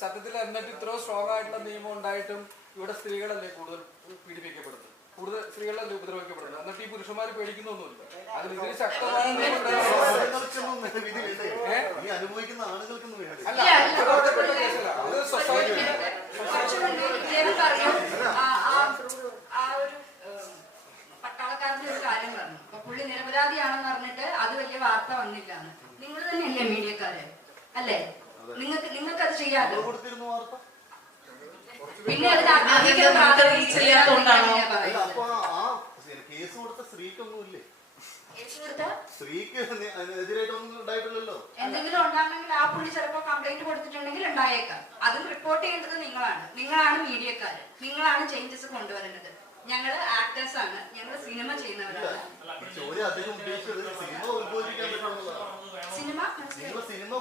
സത്യത്തിൽ എന്നിട്ട് ഇത്രയും സ്ട്രോങ് ആയിട്ടുള്ള നിയമം ഉണ്ടായിട്ടും ഇവിടെ സ്ത്രീകളല്ലേ കൂടുതൽ പീഡിപ്പിക്കപ്പെടുന്നത്, കൂടുതൽ സ്ത്രീകളല്ലേ ഉപദ്രവിക്കപ്പെടുന്നത്. എന്നിട്ട് ഈ പുരുഷന്മാർ പേടിക്കുന്നൊന്നുമില്ല. അതിൽ ഇതിന് ശക്തമായ പട്ടാളക്കാരുടെ ഒരു കാര്യം പറഞ്ഞു. അപ്പൊ പുള്ളി നിരപരാധിയാണെന്ന് പറഞ്ഞിട്ട് അത് വലിയ വാർത്ത വന്നില്ല. നിങ്ങൾ തന്നെയല്ലേ മീഡിയക്കാര് അല്ലേ? നിങ്ങൾക്ക് അത് ചെയ്യാമല്ലോ. പിന്നെ എന്തെങ്കിലും ഉണ്ടാകണമെങ്കിൽ ആ പുള്ളി ചിലപ്പോ കംപ്ലൈന്റ് കൊടുത്തിട്ടുണ്ടെങ്കിൽ ഉണ്ടായേക്കാം. അതും റിപ്പോർട്ട് ചെയ്യേണ്ടത് നിങ്ങളാണ് മീഡിയക്കാര്. നിങ്ങളാണ് ചേഞ്ചസ് കൊണ്ടുവരേണ്ടത്. ഞങ്ങള് ആക്ടേഴ്സ് ആണ്, ഞങ്ങള് സിനിമ ചെയ്യുന്നവരാണ്. സിനിമ